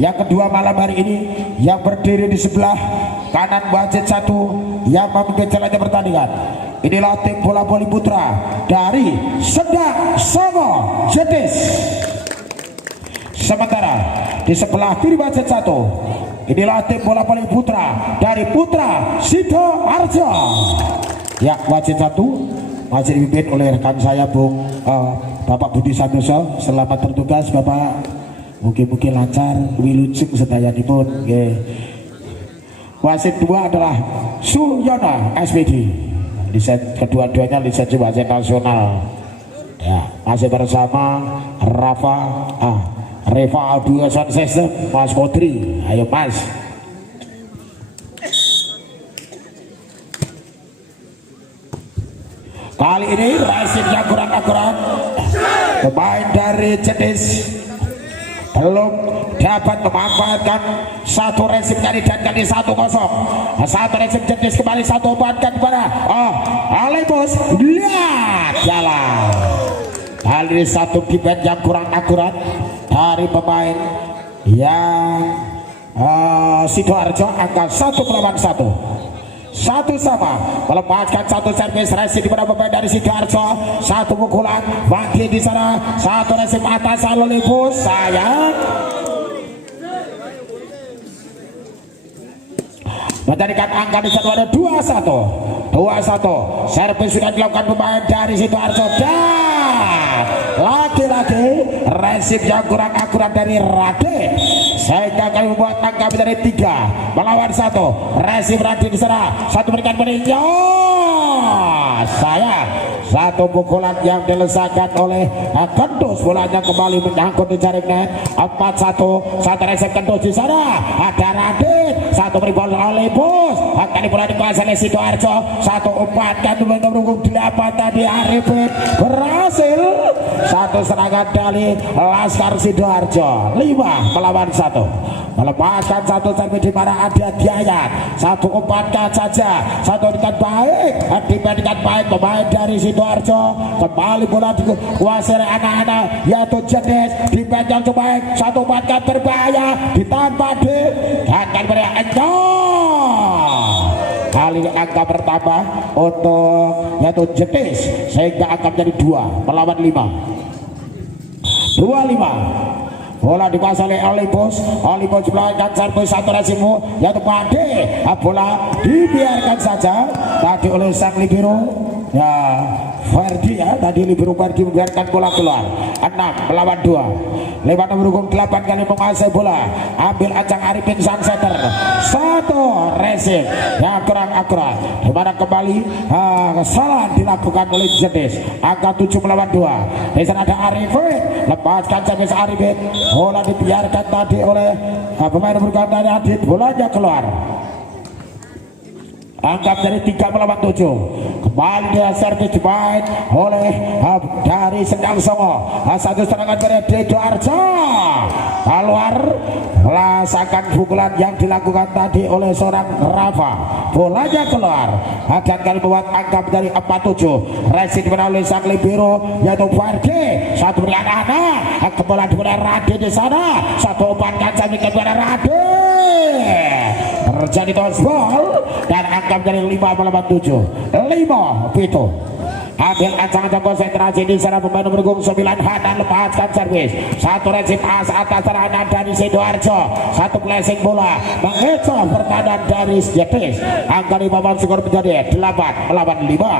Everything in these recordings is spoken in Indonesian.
yang kedua malam hari ini, yang berdiri di sebelah kanan wasit 1 yang memimpin jalannya pertandingan. Inilah tim bola voli putra dari Sendang Songo Jetis. Sementara di sebelah kiri wasit 1, inilah tim bola voli putra dari Putra Sidoarjo. Ya, wasit 1 masih dipimpin oleh rekan saya Bapak Budi Santoso. Selamat bertugas Bapak, mungkin lancar wilujeng sedayanipun. Wasit 2 adalah Suyono SPD. Lisensi kedua-duanya lisensi wasit nasional. Ya, masih bersama Reva Audio Sound System, Mas Putri. Ayo Mas. Kali ini racing yang kurang akurat. Pemain dari Jetis belum dapat memanfaatkan satu racing kali dan kali 1-0. Satu racing Jetis kembali 1 umpankan kepada Alibus. Lihat jalan. Kali ini satu defense yang kurang akurat dari pemain yang Sidoarjo, angka 1-1. Satu sama melepaskan satu servis racing kepada pemain dari Sidoarjo. Satu pukulan bagi di sana, satu racing atas Alibus. Sayang menjadikan angka di sana ada 2-1. Servis sudah dilakukan pemain dari Sidoarjo dan lagi-lagi resip yang kurang akurat dari Raden, sehingga kami membuat angka menjadi 3 melawan 1. Resip Raden di sana, satu berikan peningnya. Saya satu pukulan yang dilesakan oleh Kendus, bolanya kembali menyangkut di jaring net. 4-1. Satu resip Kendus di sana, ada Raden, satu beri bola oleh Bus. Akan bola dikuasai oleh Sidoarjo. Satu umpankan nomor 8 tadi Arifin berhasil. Satu serangan dari Laskar Sidoarjo. 5 melawan 1. Melepaskan satu servis di mana ada Diayat. Satu umpankan saja, satu dengan baik, dibandingkan baik pemain dari Sidoarjo. Kembali bola dikuasai oleh anak-anak yaitu Jetis. Dipegang sebaik, satu umpankan berbahaya ditahan Pade dan kali ini kali angka bertambah untuk yaitu Jetis, sehingga angka menjadi 2 melawan 5. 25. Bola dikuasai oleh Alibus belakang servis satu resimu yaitu Pade. Bola dibiarkan saja tadi oleh sang libero ya Ferdi, ya tadi libero Ferdi membiarkan bola keluar. 6 melawan 2. Lewat nomor 8 kali menguasai bola, ambil Ajang Arifin sang setter. Satu resip yang kurang akurat, dimana kembali kesalahan dilakukan oleh Jetis. Angka 7 melawan 2. Di sana ada Arifin, lepaskan servis Arifin. Bola dibiarkan tadi oleh pemain nomor ganda Adit, bolanya keluar. Angka dari 3 melawan 7. Kembali dia servis dimain oleh dari Sendang Songo. Satu serangan dari Sidoarjo keluar, merasakan pukulan yang dilakukan tadi oleh seorang Rafa. Bolanya keluar akan kali membuat angka dari 4-7. Racing oleh sang libero yaitu Farge. Satu beri anak-anak, kebola kepada Raden di sana. Satu umpankan sampai kepada Raden, terjadi tossball dan angka menjadi 5 melawan 7. 5 Vito. Ambil ancang-ancang konsentrasi di sana pemain nomor 9 Hanan, lepaskan servis. Satu resip atas serangan dari Sidoarjo. Satu placing bola mengecoh pertahanan dari Jetis. Angka 5 skor menjadi 8 melawan 5.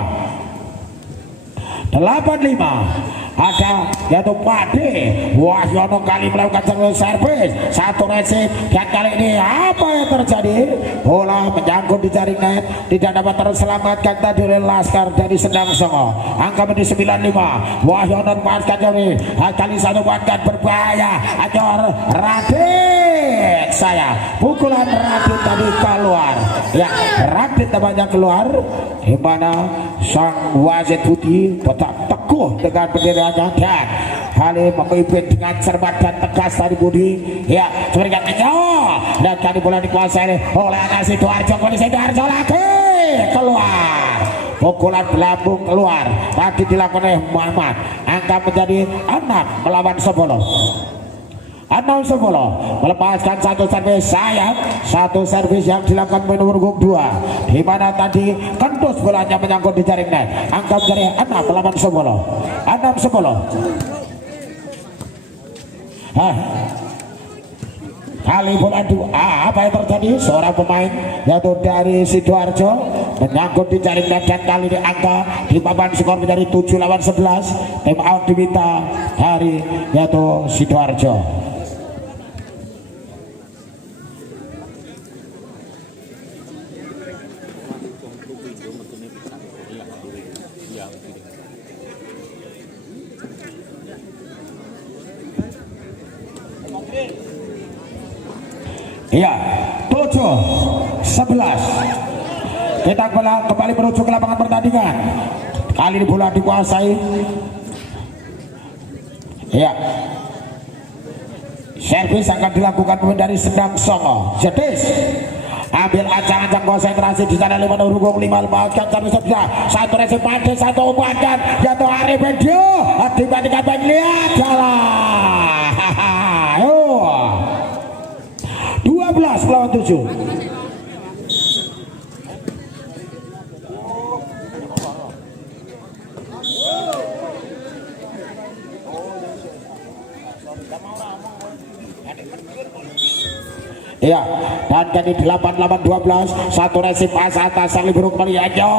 8-5. Ada yaitu Pade Wahyono kali melakukan servis. Satu resip dan kali ini apa yang terjadi? Bola menyangkut di jaring net, tidak dapat terselamatkan tadi oleh Laskar dari Sendang Songo. Angka menjadi 95. Wahyono lepaskan dari kali satu umpankan berbahaya. Anjor Radit, saya pukulan Radit tadi keluar. Ya, Radit tampaknya keluar, di mana sang wasit putih tetap teguh dengan bendera dan kali memimpin dengan cermat dan tegas tadi Budi. Ya, memberikan menyo dan kali bola dikuasai oleh anak Sidoarjo. Sidoarjo lagi keluar, pukulan belambung keluar tadi dilakukan oleh Muhammad. Angka menjadi 6 melawan 10. 6-10 melepaskan satu servis sayap, satu servis yang dilakukan nomor 2 di mana tadi kentus bolanya menyangkut di jaring net. Angka dari 6-10 kali bola apa yang terjadi, seorang pemain yaitu dari Sidoarjo menyangkut di jaring net dan kali ini angka di papan skor menjadi 7-11. Tim out diminta dari yaitu Sidoarjo. Iya, 7-11. Kita kembali menuju ke lapangan pertandingan. Kali ini bola dikuasai. Iya. Servis akan dilakukan pemain dari Sendang Songo. Jedis ambil ancang-ancang konsentrasi di sana 5 runggung 5 lepaskan satu resi pandai satu umpankan jatuh Aribendio dibandingkan baik lihat jalan 12-7. Iya, dan jadi 8-12 satu resi pas atas sang libero kembali aja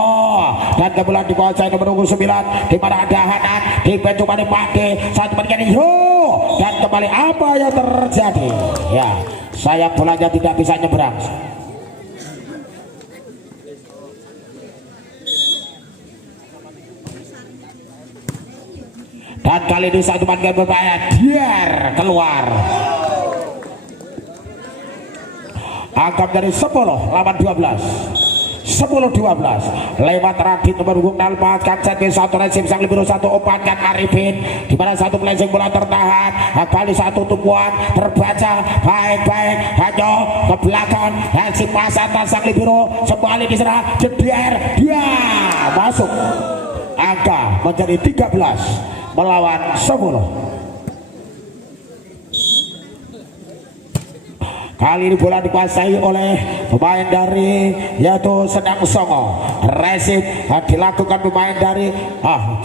dan kebetulan dikuasai nomor 9 di mana ada Hanan di bentuk pada Pade satu bagian dan kembali apa yang terjadi ya, saya bolanya tidak bisa nyebrang. Dan kali ini satu bagian berbahaya dia keluar. Anggap dari 10-12 lewat Radit nomor 6 lepaskan servis satu resim sang libero satu umpankan Arifin di mana satu melenceng bola tertahan kali satu tumpuan terbaca baik-baik hanya ke belakang dan si pas atas sang libero kembali diserang jeder dia masuk angka menjadi 13 melawan 10. Kali ini bola dikuasai oleh pemain dari yaitu Sendang Songo. Resip dilakukan pemain dari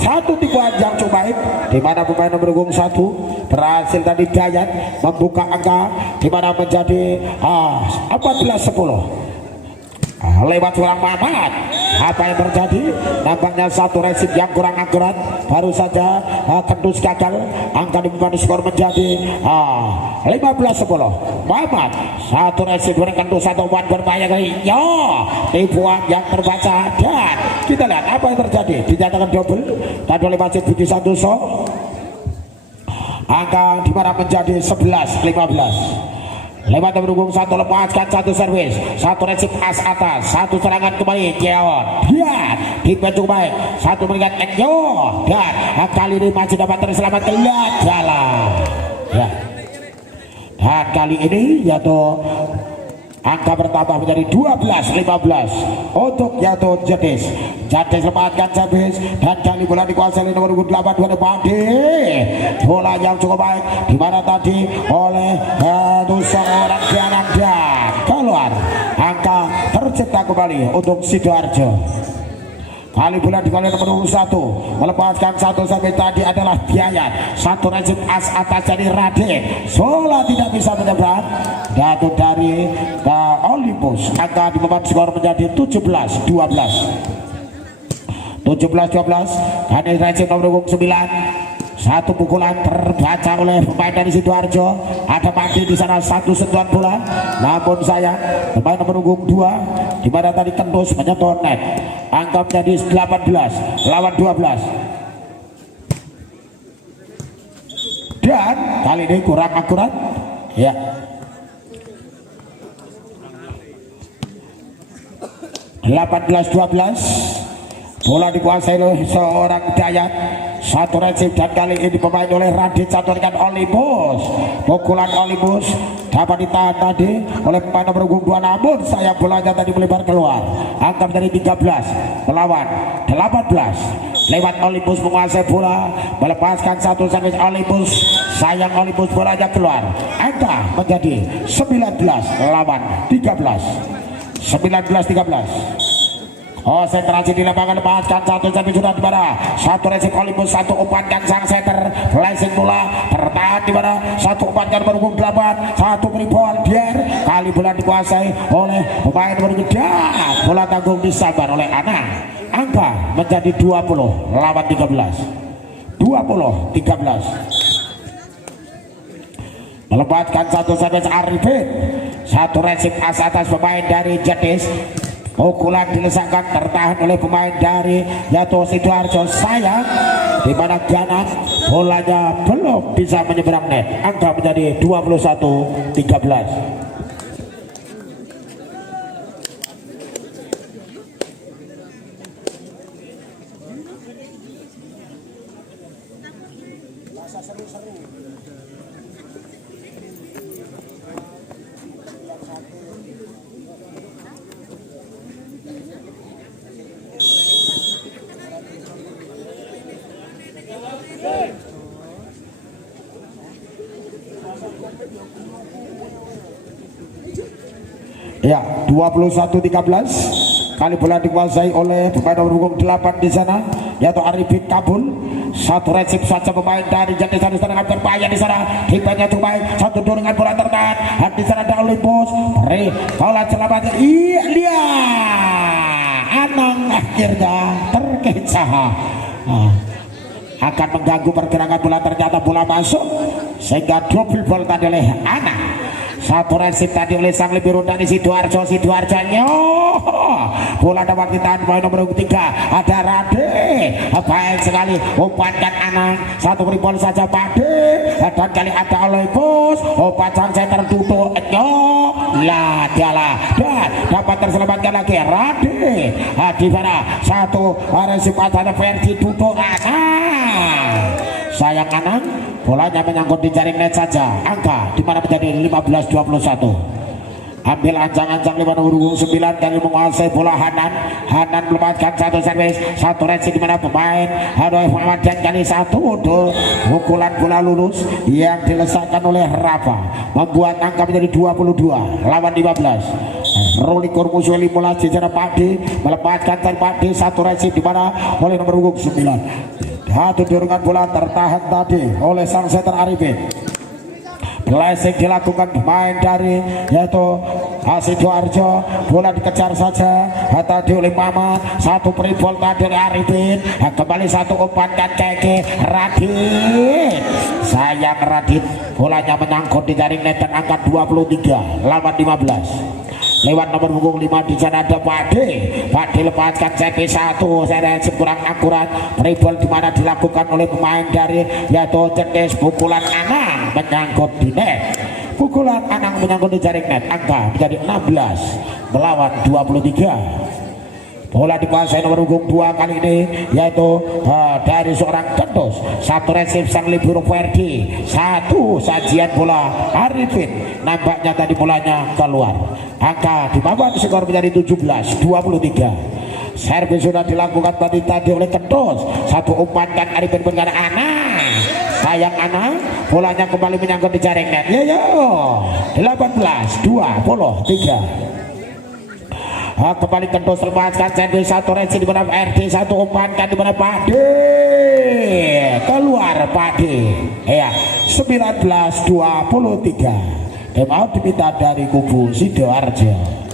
satu tipuan yang cukup baik di mana pemain nomor 1 berhasil tadi Dayat membuka angka di mana menjadi 14-10. Lewat seorang Mamat, apa yang terjadi? Nampaknya satu resip yang kurang akurat, baru saja Kendus gagal. Angka di papan skor menjadi 15-10. Mamat satu resip dari Kendus satu umpan berbahaya kali tipuan yang terbaca dan kita lihat apa yang terjadi. Dinyatakan double dan oleh Masjid Budi Santoso. Angka di mana menjadi 11-15. Lewat berhubung satu lepaskan satu servis satu resip as atas satu serangan kembali Jeon dia dibentuk baik satu melihat Ekyo dan kali ini masih dapat terselamatkan jalan ya. Dan kali ini yaitu angka bertambah menjadi 12-15 untuk yaitu Jedis lepaskan servis dan kali bola dikuasai nomor 8 dua Pade bola yang cukup baik di mana tadi oleh seorang Dianang dan keluar angka tercipta kembali untuk Sidoarjo. Kali bola dikali nomor 1 melepaskan satu sampai tadi adalah Biayat satu resip as atas dari Raden Sola tidak bisa menyeberang jatuh dari Olympus angka di papan skor menjadi 17-12 kali resip nomor 9 satu pukulan terbaca oleh pemain dari Sidoarjo ada Mati di sana satu sentuhan bola namun sayang pemain nomor 2 di mana tadi Kendus menyentuh net angka menjadi 18-12 dan kali ini kurang akurat ya. Bola dikuasai oleh seorang Dayat satu resip dan kali ini pemain oleh Radit satu dengan Olympus pukulan Olympus dapat ditahan tadi oleh pemain nomor punggung 2, namun sayang bolanya tadi melebar keluar. Angka menjadi 13 melawan 18. Lewat Olympus menguasai bola, melepaskan satu servis Olympus, sayang Olympus bolanya keluar. Angka menjadi 19 lawan 13. 19-13. Konsentrasi di lapangan, lepaskan satu servis sudah di mana, satu resip Olympus, satu umpan yang sang setter flashing bola tertahan di mana, satu umpan yang berhubung 8, satu beri bola biar kali bola dikuasai oleh pemain bergeda, bola tanggung disabar oleh Anang. Angka menjadi 20 lawan 13. 20-13. Melepaskan satu servis Arifin, satu resip as atas pemain dari Jetis. Pukulan dilesakkan tertahan oleh pemain dari Yato Sidoarjo. Sayang di mana Ganas bolanya belum bisa menyeberang net. Angka menjadi 21-13. Ya, 21-13. Kali bola dikuasai oleh pemain nomor punggung 8 di sana, yaitu Arifin Kabul. Satu resip saja pemain dari Jetis harus dengan berbahaya di sana. Hibahnya Tumai, satu dorongan bola tertahan. Di sana ada Olympus. Bola selamatnya. Iya, Anang akhirnya terkecoh. Akan mengganggu pergerakan bola, ternyata bola masuk sehingga double ball tadi oleh Anang. Satu resip tadi oleh sang lebih rendah di Sidoarjo. Bola dapat ditahan pemain nomor 3, ada Rade. Baik sekali umpankan Anang, satu beri bola saja Pade, dan kali ada Olympus. Umpan sang center duduk lah dialah, dan dapat terselamatkan lagi Rade. Di mana satu resip ada versi duduk Anang. Sayang Anang, bolanya menyangkut di jaring net saja. Angka dimana menjadi 15-21. Ambil ancang-ancang 5 nomor 9 kali menguasai bola Hanan. Hanan melepaskan satu servis, satu resip dimana pemain Muhammad dan kali satu untuk pukulan bola lurus yang dilesakkan oleh Rafa, membuat angka menjadi 22 lawan 15. Roli Kormusueli mulai jajaran Pakde, melepaskan dari Pakde, satu resip dimana oleh nomor 9. Satu dorongan bola tertahan tadi oleh sang setter Arifin. Blessing dilakukan pemain dari yaitu Sidoarjo. Bola dikejar saja tadi oleh Mamat, satu pribol tadi oleh Arifin. Kembali satu umpan dan Ceke Radit. Sayang Radit, bolanya menyangkut di jaring net dan angka 23 lawan 15. Lewat nomor punggung 5 di sana ada Pade. Pade lepaskan CP1, saya kurang akurat. Pribol di mana dilakukan oleh pemain dari yaitu Jetis. Pukulan Anang menyangkut di net. Pukulan Anang menyangkut di jaring net. Angka menjadi 16 melawan 23. Bola dikuasai nomor punggung 2 kali ini yaitu dari seorang Kendos. Satu resip sang libur Ferdi, satu sajian bola Arifin. Nampaknya tadi bolanya keluar. Angka di bawah skor menjadi 17-23. Servis sudah dilakukan tadi oleh Kendos. Satu umpan dan Arifin dengan Anang. Sayang Anang, bolanya kembali menyangkut di jaring net. 18-23. Kembali Kendos lepaskan servis, satu resip di mana RD, satu umpan kan di mana Pade keluar Pade. Ya, 19-23. Mau diminta dari kubu Sidoarjo.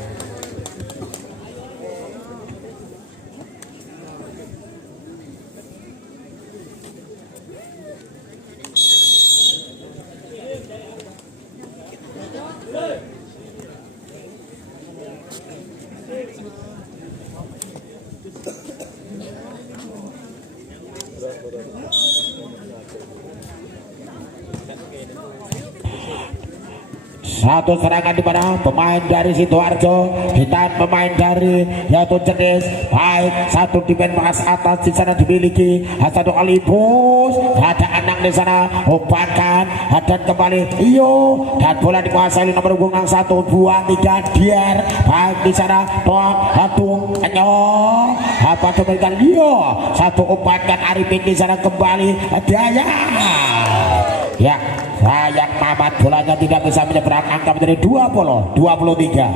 Satu serangan di mana pemain dari Sidoarjo ditahan pemain dari yaitu Jenis. Baik, satu defense pas atas di sana dimiliki satu Alibus. Ada Anang di sana, umpankan dan kembali iyo dan bola dikuasai nomor punggung 1 2 3 Dier. Baik di sana Tok Hatung Enyo apa diberikan Leo satu umpankan Arifin di sana kembali Daya. Ya, sayang Mamat bolanya tidak bisa menyeberang angka menjadi 20 23.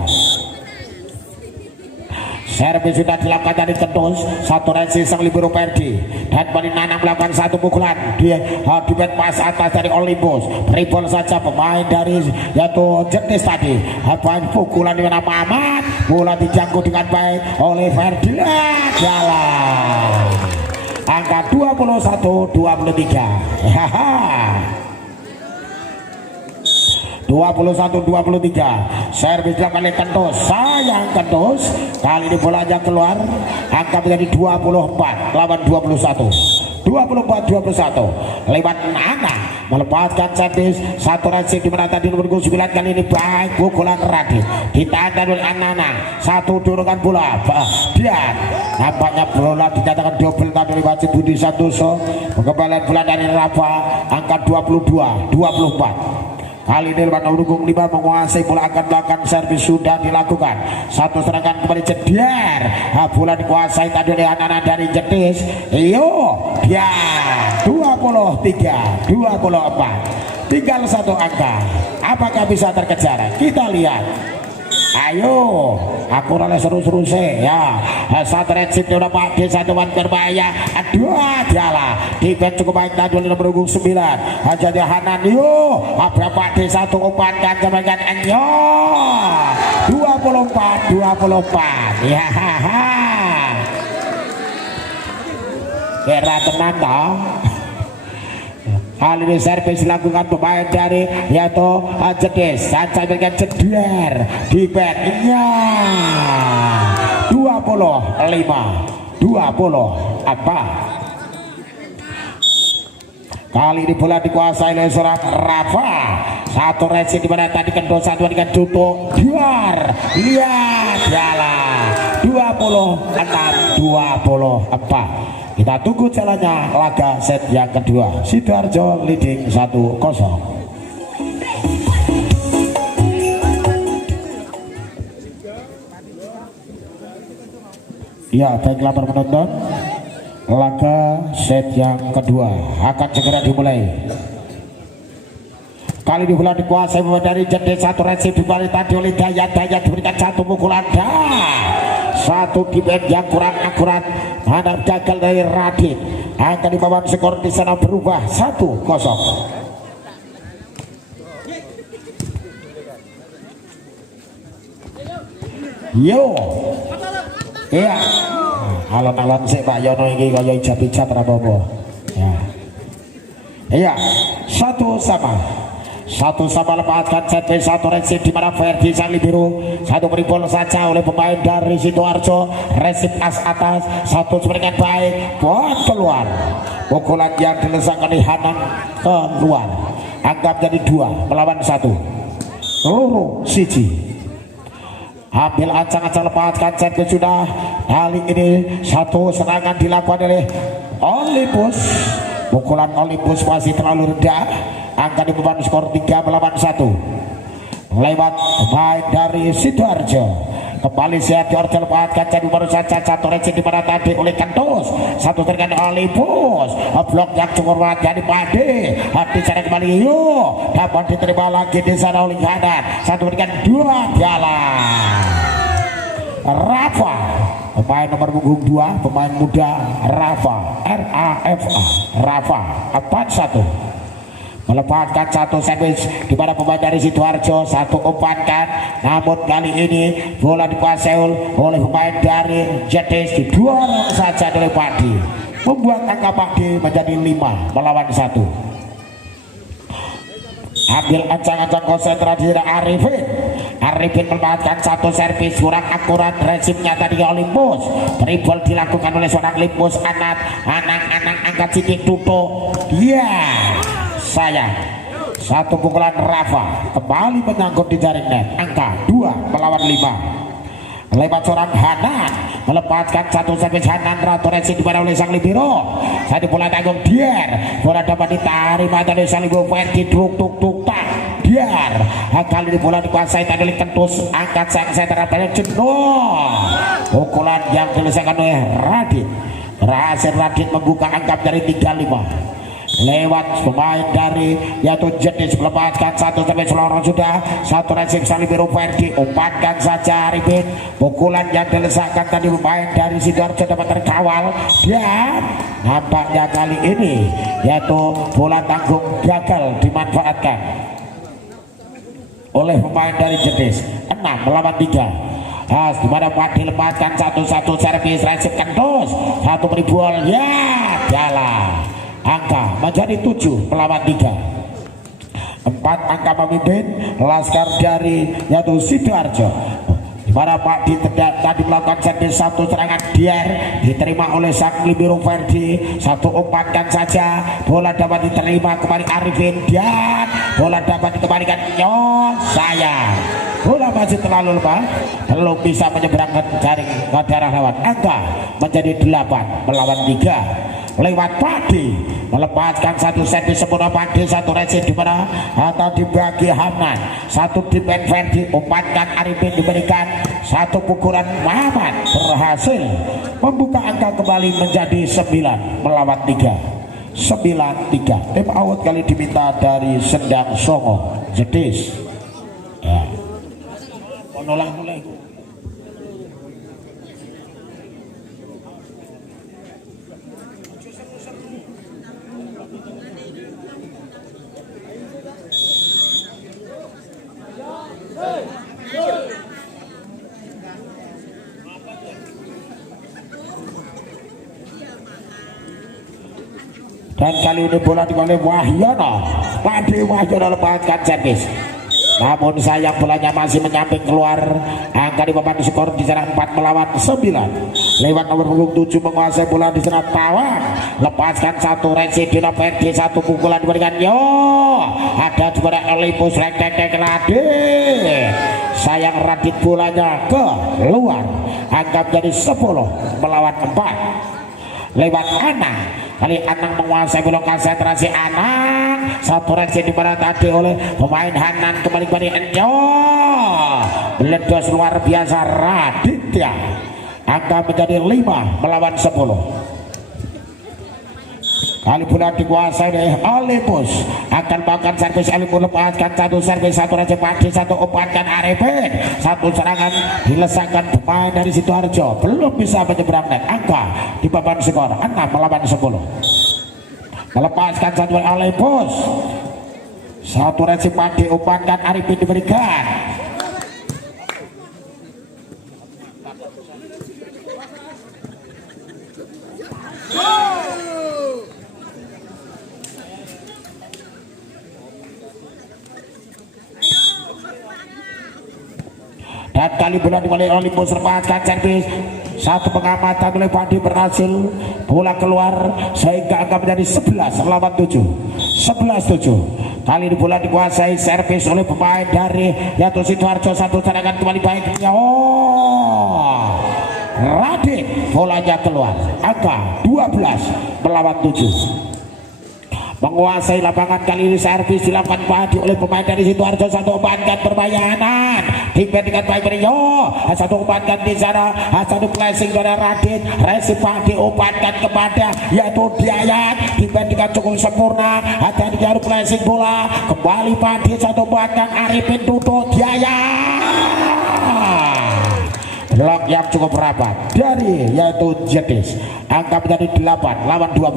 Servis sudah dilakukan dari Kentus, satu resi sang libero Perdi dan Bani Nanang melakukan satu pukulan di bed pas atas dari Olympus. Ribol saja pemain dari yaitu Jenis tadi. Apa pukulan dengan Mamat, bola dijangkau dengan baik oleh Ferdinand jalan. Angka 21 23. Haha. 21-23. Servis dilakukan oleh Kentus. Sayang Kentus. Kali ini bolanya keluar. Angka menjadi 24 lawan 21. 24-21. Lewat Nana melepaskan servis satu resi di mana tadi nomor 9 kali ini baik pukulan Radit ditahan oleh Nana. Satu dorongan bola. Dia nampaknya bola dinyatakan double tadi oleh wasit Budi Santoso. Pengembalian bola dari Rafa. Angka 22-24. Kali ini nomor punggung 5 menguasai bola akan belakang. Servis sudah dilakukan. Satu serangan kembali Jedier. Bola dikuasai tadi oleh anak-anak dari Jenis. Iyo dia 23-24. Tinggal satu angka. Apakah bisa terkejar? Kita lihat. Ayo, aku rela seru-seru sih ya. Satu resip udah pakai satu wan berbahaya. Aduh, dialah. Defense cukup baik tadi oleh nomor 9. Jadi Hanan yo. Berapa di satu umpan dan kemudian Enyo. 24-24. Ya haha. Kira tenang toh. Kali ini servis dilakukan pemain dari yaitu Jenis dan saya berikan Jedier di backnya 25-20 apa. Kali ini bola dikuasai oleh seorang Rafa. Satu resi di mana tadi Kentus satu dengan Juto Diar. Lihat jalan 26-24. Kita tunggu jalannya laga set yang kedua. Sidoarjo leading 1-0. Ya, baiklah para penonton, laga set yang kedua akan segera dimulai. Kali ini bola dikuasai dari Jenis. Satu resi dibalik tadi oleh Dayat diberikan satu pukulan satu defense yang kurang akurat. Mana gagal dari Radit. Akan dibawa skor di sana berubah 1-0. Yo. Iya. Alon-alon sih Pak Yono ini kaya ijab-ijab rapopo. Ya. Iya. 1-1. Satu sama lepaskan servis satu resip di mana Ferdi sang libero satu beribol saja oleh pemain dari Sidoarjo. Resip as atas satu sebenarnya baik buat keluar. Pukulan yang dilesakkan di Hanang keluar. Anggap jadi 2 melawan 1. Loro siji. Ambil ancang-ancang lepaskan servis sudah. Kali ini satu serangan dilakukan oleh Olympus. Pukulan Olympus masih terlalu rendah. Angka di beban skor 3 melawan 1 lewat pemain dari Sidoarjo. Kembali Sidoarjo lepaskan jadi baru saja satu resi di mana tadi oleh Kentus. Satu terkena Olympus. Blok yang cukup kuat dari Pade. Di sana kembali yuk. Dapat diterima lagi di sana oleh Hanan. Satu berikan 2 jalan. Rafa pemain nomor punggung 2 pemain muda Rafa Rafa 41 melepaskan satu servis di mana pemain dari Sidoarjo satu umpankan, namun kali ini bola dikuasai oleh pemain dari Jenis didorong saja oleh Padi, membuat angka Padi menjadi 5 melawan 1. Ambil ancang-ancang konsentrasi dari Arifin melepaskan satu servis kurang akurat. Resipnya tadi Olympus. Dribble dilakukan oleh seorang Olympus. Anang angkat sidik tutup. Dia sayang Satu pukulan Rafa kembali menyangkut di jaring net. Angka 2 melawan 5. Lewat seorang Hanan melepaskan satu servis. Hanan Ratu Resi dimana oleh sang libero. Saat bola tanggung Dier, bola dapat diterima oleh sang libero Ferdi. Truk tuk tuk tak Dier. Kali ini bola dikuasai tadi oleh Kentus. Angkat sang seteran banyak jenuh. Pukulan yang diselesaikan oleh Radit. Berhasil Radit membuka angka dari 35. Lewat pemain dari yaitu Jedis melepaskan satu sampai selorong sudah. Satu racing saling biru Ferdi umpankan saja Arifin. Pukulan yang dilesakan tadi pemain dari Sidoarjo dapat terkawal. Dan nampaknya kali ini yaitu bola tanggung gagal dimanfaatkan oleh pemain dari Jedis. 6 melawan 3. Dimana Pak dilepaskan satu servis racing Kentus. Satu beri bola ya jalan. Angka menjadi 7 melawan 3. 4 angka pemimpin Laskar dari yaitu Sidoarjo. Dimana Pak tadi melakukan servis satu serangan Dier diterima oleh sang libero Ferdi. Satu umpankan saja, bola dapat diterima kembali Arifin dan bola dapat dikembalikan sayang. Bola masih terlalu lemah, belum bisa menyeberangkan jaring ke daerah lawan. Angka menjadi 8 melawan 3. Lewat Padi melepaskan satu servis sempurna Padi. Satu resi di mana atau dibagi Hamnan. Satu di Ferdi umpankan Arifin diberikan. Satu pukulan Muhammad berhasil membuka angka kembali menjadi 9 melawan 3. 9-3. Tim out kali diminta dari Sendang Songo Jedis. Ya. Menolak-nolak. Dan kali ini bola dikuasai Wahyono. Padi Wahyono lepaskan servis. Namun sayang bolanya masih menyamping keluar. Angka di papan skor di sana 4 melawan 9. Lewat nomor punggung 7 menguasai bola di sana Tawang. Lepaskan satu resi Dino Ferdi. Satu pukulan diberikan ada kepada Olympus Rektek Radit. Sayang Radit bolanya ke luar. Angka menjadi 10 melawan 4. Lewat Anang. Kali Anang menguasai bola konsentrasi Anang. Satu reaksi dimana tadi oleh pemain Hanan kembali Enjo. Meledos luar biasa Raditya. Angka menjadi 5 melawan 10. Kali bola dikuasai oleh Olympus. Akan bahkan servis Olympus lepaskan satu servis. Satu reaksi Padi. Satu umpankan Arifin. Satu serangan dilesakan pemain dari Sidoarjo. Belum bisa menyeberang net. Angka di papan skor 6 melawan 10. Melepaskan satu Olympus. Satu reaksi Padi umpankan Arifin diberikan. Dan kali bola dimulai Olympus lepaskan servis. Satu pengamatan oleh Padi berhasil. Bola keluar sehingga angka menjadi 11 melawan 7. 11-7. Kali ini bola dikuasai servis oleh pemain dari yaitu Sidoarjo. Satu serangan kembali baiknya. Radit bolanya keluar. Angka 12 melawan 7. Menguasai lapangan kali ini servis dilakukan Padi oleh pemain dari Sidoarjo. Satu umpankan permainan diberikan baik Rio. Satu umpankan di sana. Satu flashing dari Radit. Resi Padi umpankan kepada yaitu Diayat. Diberikan cukup sempurna. Hati-hati jarum flashing bola. Kembali Padi. Satu umpankan Arifin duduk Diayat. Blok yang cukup rapat dari yaitu Jedis. Angka menjadi 8 lawan 12.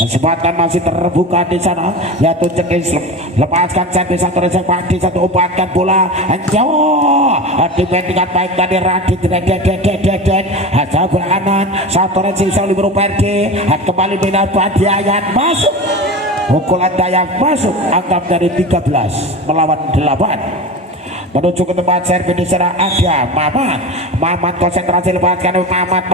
Kesempatan masih terbuka di sana yaitu Jedis lepaskan servis. Satu resep Padi. Satu umpankan bola diberikan baik dari Radit. Hasil beranan. Satu resep libero Ferdi. Kembali dengan Padi Ayat masuk. Pukulan Dayak masuk. Angka menjadi 13 melawan 8. Menuju ke tempat servis di sana ada Mamat konsentrasi lepaskan Mamat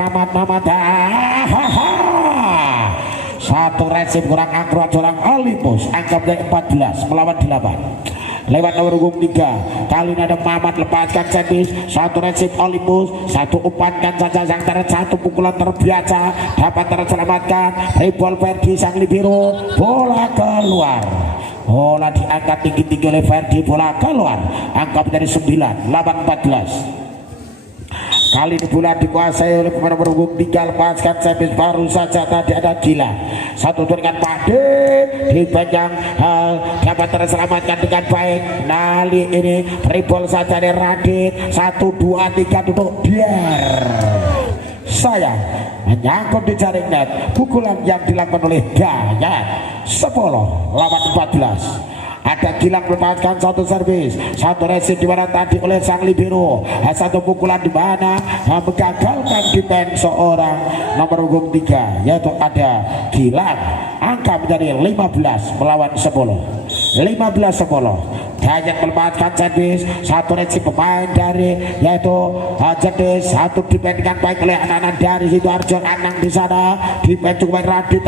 satu resip kurang akurat seorang Olympus, angka dari 14 melawan 8 lewat nomor punggung 3. Kali ini ada Mamat lepaskan servis, satu resip Olympus, satu umpankan saja sang teret, satu pukulan terbiasa dapat terselamatkan. Rebol Ferdi sang libero, bola keluar, bola diangkat tinggi-tinggi oleh Ferdi, bola keluar, angka menjadi 9 lawan 14. Kali ini bola dikuasai oleh pemain nomor punggung 3, lepaskan servis, baru saja tadi ada Gila, satu dengan Pade dipanjang, dapat terselamatkan dengan baik. Nali ini rebol saja dari Radit, 1 2 3 duduk biar saya menyangkut di jaring net. Pukulan yang dilakukan oleh Gayat 10 lawan 14. Ada Gilang melepaskan satu servis, satu resip di mana tadi oleh sang libero, satu pukulan di mana menggagalkan defense seorang nomor punggung 3, yaitu ada Gilang. Angka menjadi 15 melawan 10. 15-10. Gayat melepaskan servis, satu resip pemain dari yaitu Jedis, satu defense dengan baik oleh anak-anak dari Sidoarjo. Anang di sana defense cukup Radit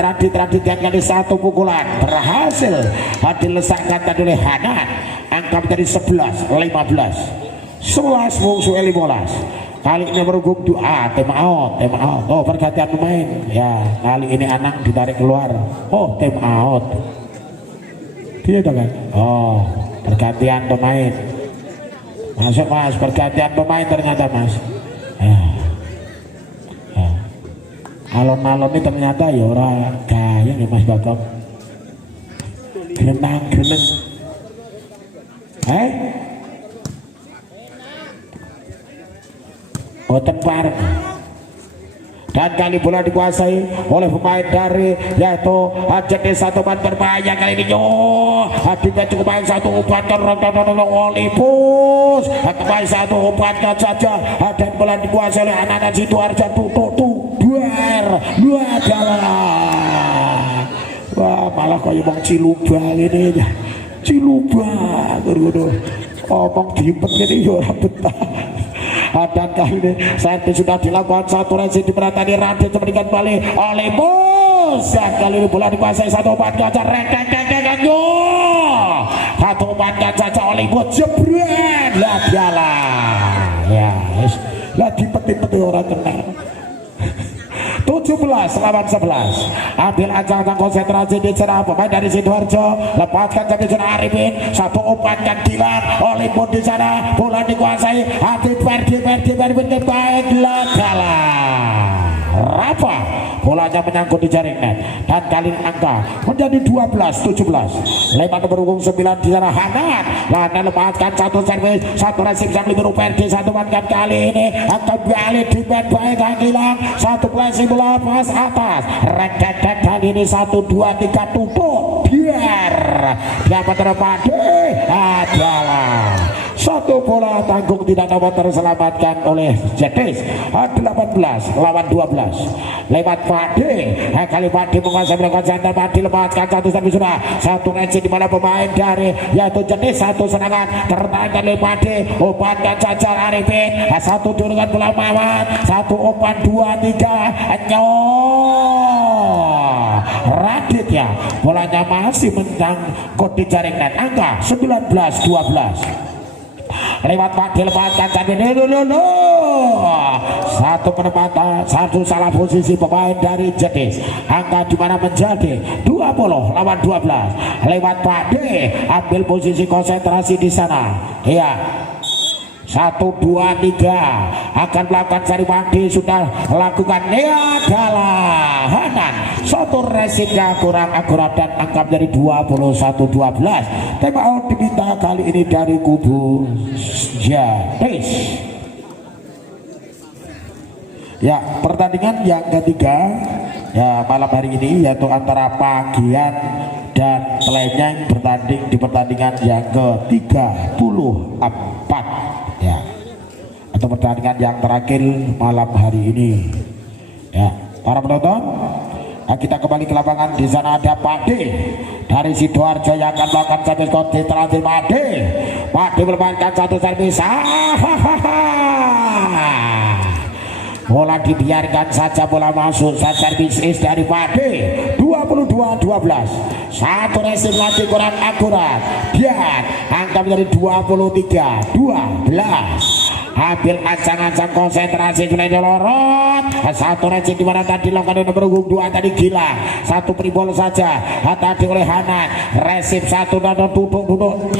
yang kali satu pukulan berhasil dilesakkan tadi oleh Hanan. Angka menjadi 11-15. 11 musuh 15. Kali ini berhubung doa time out. Oh, pergantian pemain ya, kali ini Anang ditarik keluar. Oh, time out dia kan. Oh, pergantian pemain. Masuk Mas, pergantian pemain ternyata Mas. Ya. Alon-alon ini ternyata ya orang gaya nih Mas Batok. Genang. Boten pareng. Dan kali bola dikuasai oleh pemain dari yaitu Jedis, satu man berbahaya kali ini. Hadinya cukup main satu umpan Olympus, kembali satu umpan saja, dan bola dikuasai oleh anak-anak Sidoarjo. Dua jalan. Wah, malah kayak bang Cilubang ini, Cilubang omong dimpet ini ya orang betah. Dan kali ini servis sudah dilakukan, satu resip di perhatian Radit memberikan balik Olympus. Dan kali ini bola dikuasai, satu umpan kaca satu umpan kaca Olympus jebret lah jalan ya, lah dipet-pet orang kena. 17 lawan 11. Ambil ancang-ancang konsentrasi di sana pemain dari Sidoarjo, lepaskan sampai sana Arifin, satu umpan kan Gilang, Olympus di sana, bola dikuasai hati Ferdi baik kalah. Rafa bolanya menyangkut di jaring net, dan kali ini angka menjadi 12-17. Lewat nomor punggung 9 di sana Hanan lepaskan satu servis, satu resip sang libero Ferdi, satu mankan. Kali ini akan balik di band baik Gilang, satu flashing bola pas atas rek kali ini 1 2 3 tutup biar dapat terpadu adalah satu bola tanggung tidak dapat terselamatkan oleh Jedis. 18 lawan 12. Lewat Pade, kali Pade menguasai melakukan santai. Pade lepaskan satu servis sudah, satu resip di mana pemain dari yaitu Jedis, satu serangan tertahan oleh Pade, umpan dan cacar Arifin, satu durungan bola Mamat, satu umpan 2 3 Radit ya, bolanya masih menyangkut di jaring net. Angka 19-12. Lewat Pade lepaskan sampai satu penempatan, satu salah posisi pemain dari Jedis. Angka dimana menjadi 20 lawan 12. Lewat Pade ambil posisi konsentrasi di sana. Iya, 1 2 3 akan melakukan sari Pade sudah lakukan. Ini adalah Hanan, satu resipnya kurang akurat dan angka dari 21-12. Tema out diminta kali ini dari kubu Jedis. Ya, pertandingan yang ketiga ya malam hari ini yaitu antara Pagian dan Klenyeng bertanding di pertandingan yang ke-34 ya, atau pertandingan yang terakhir malam hari ini ya. Para penonton, kita kembali ke lapangan. Di sana ada Pade dari Sidoarjo yang akan melakukan servis konsentrasi. Pade melepaskan satu servis. bola dibiarkan saja, bola masuk saja bisnis dari Pade. 22-12. Satu resim lagi kurang akurat, dan angka menjadi 23-12. Ambil ancang-ancang konsentrasi mulai lorot. Satu resim di mana tadi lakukan nomor punggung 2 tadi gila. Satu pribol saja tadi oleh Hanan. Resim satu dan duduk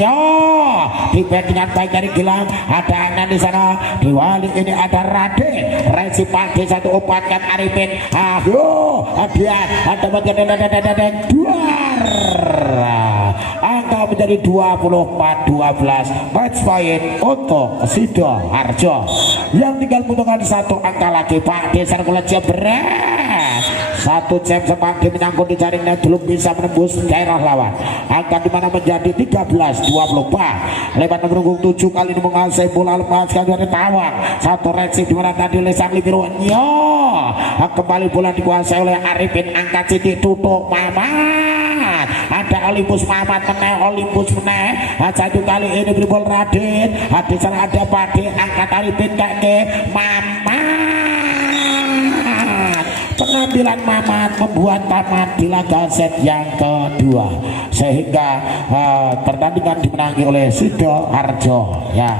di bed dengan baik dari Gilang. Ada Hanan di sana. Di wali ini ada Raden. Resim pagi satu obatkan Arifin. Ayo dia ada bagian duar. Angka menjadi 24-12. Match point untuk Sidoarjo. Yang tinggal butuhkan satu angka lagi. Pak Desar Kulit berat. Satu jam sempat menyangkut di jaring dan belum bisa menembus daerah lawan. Angka dimana menjadi 13-24. Lewat nomor punggung 7 kali ini menguasai bola, lepaskan dari Tawang. Satu reaksi dimana tadi oleh Sang Libero. Kembali bola dikuasai oleh Arifin. Angkat titik tutup Mamat. Ada Olympus Mamat meneh, Olympus meneh. Satu kali ini dribble Raden. Di sana ada Pade, angkat Arifin ke Mamat. Pengambilan Mamat membuat tamat di laga set yang kedua, sehingga pertandingan dimenangi oleh Sidoarjo ya.